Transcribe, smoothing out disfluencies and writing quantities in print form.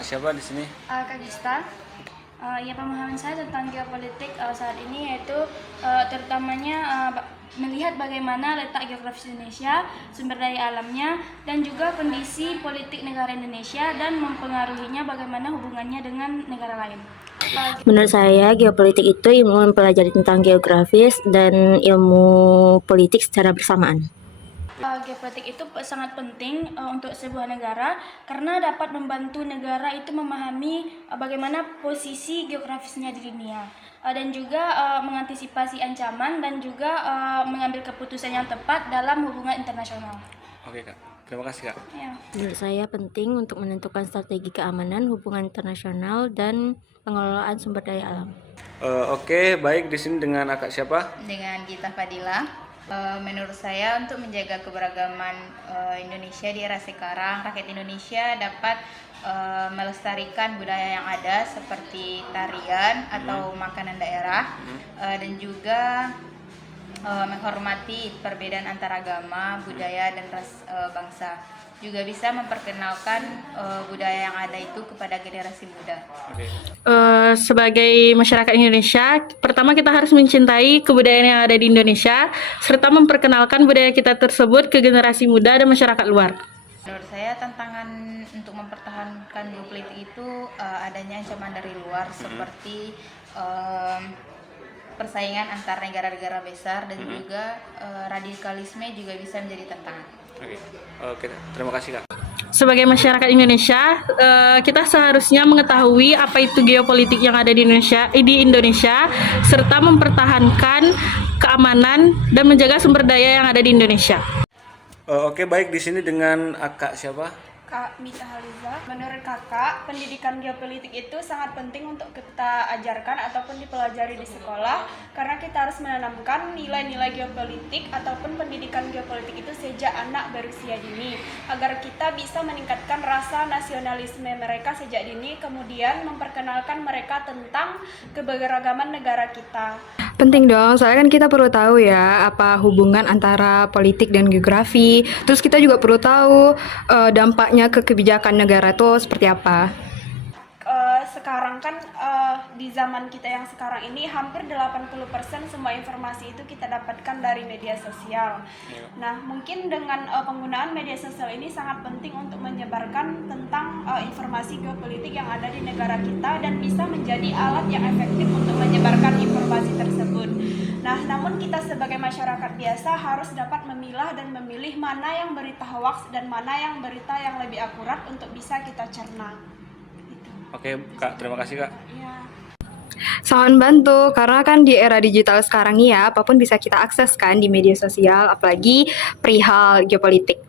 Kak siapa di sini? Kak Gista. Ya, pemahaman saya tentang geopolitik saat ini yaitu terutamanya melihat bagaimana letak geografis Indonesia, sumber daya alamnya, dan juga kondisi politik negara Indonesia dan mempengaruhinya bagaimana hubungannya dengan negara lain. Menurut saya, geopolitik itu ilmu mempelajari tentang geografis dan ilmu politik secara bersamaan. Geopolitik itu sangat penting untuk sebuah negara karena dapat membantu negara itu memahami bagaimana posisi geografisnya di dunia dan juga mengantisipasi ancaman dan juga mengambil keputusan yang tepat dalam hubungan internasional. Oke Kak, terima kasih Kak. Ya. Menurut saya penting untuk menentukan strategi keamanan, hubungan internasional, dan pengelolaan sumber daya alam. Oke, baik, di sini dengan Kak siapa? Dengan Gita Fadila. Menurut saya untuk menjaga keberagaman Indonesia di era sekarang, rakyat Indonesia dapat melestarikan budaya yang ada seperti tarian atau makanan daerah dan juga menghormati perbedaan antara agama, budaya, dan ras bangsa. Juga bisa memperkenalkan budaya yang ada itu kepada generasi muda. Sebagai masyarakat Indonesia, pertama kita harus mencintai kebudayaan yang ada di Indonesia, serta memperkenalkan budaya kita tersebut ke generasi muda dan masyarakat luar. Menurut saya tantangan untuk mempertahankan geopolitik itu adanya ancaman dari luar seperti persaingan antar negara-negara besar dan juga radikalisme juga bisa menjadi tantangan. Oke, terima kasih Kak. Sebagai masyarakat Indonesia, kita seharusnya mengetahui apa itu geopolitik yang ada di Indonesia, serta mempertahankan keamanan dan menjaga sumber daya yang ada di Indonesia. Oke, baik, di sini dengan Kak siapa? Kak Mita Haliza, menurut kakak, pendidikan geopolitik itu sangat penting untuk kita ajarkan ataupun dipelajari di sekolah karena kita harus menanamkan nilai-nilai geopolitik ataupun pendidikan geopolitik itu sejak anak berusia dini agar kita bisa meningkatkan rasa nasionalisme mereka sejak dini, kemudian memperkenalkan mereka tentang keberagaman negara kita. Penting dong, soalnya kan kita perlu tahu ya apa hubungan antara politik dan geografi. Terus kita juga perlu tahu dampaknya ke kebijakan negara itu seperti apa. Sekarang kan di zaman kita yang sekarang ini hampir 80% semua informasi itu kita dapatkan dari media sosial. Nah, mungkin dengan penggunaan media sosial ini sangat penting untuk menyebarkan tentang informasi geopolitik yang ada di negara kita dan bisa menjadi alat yang efektif untuk menyebarkan informasi tersebut. Nah, namun kita sebagai masyarakat biasa harus dapat memilah dan memilih mana yang berita hoax dan mana yang berita yang lebih akurat untuk bisa kita cerna. Oke Kak, terima kasih Kak. Ya. Sangat membantu karena kan di era digital sekarang ya apapun bisa kita akses kan di media sosial, apalagi perihal geopolitik.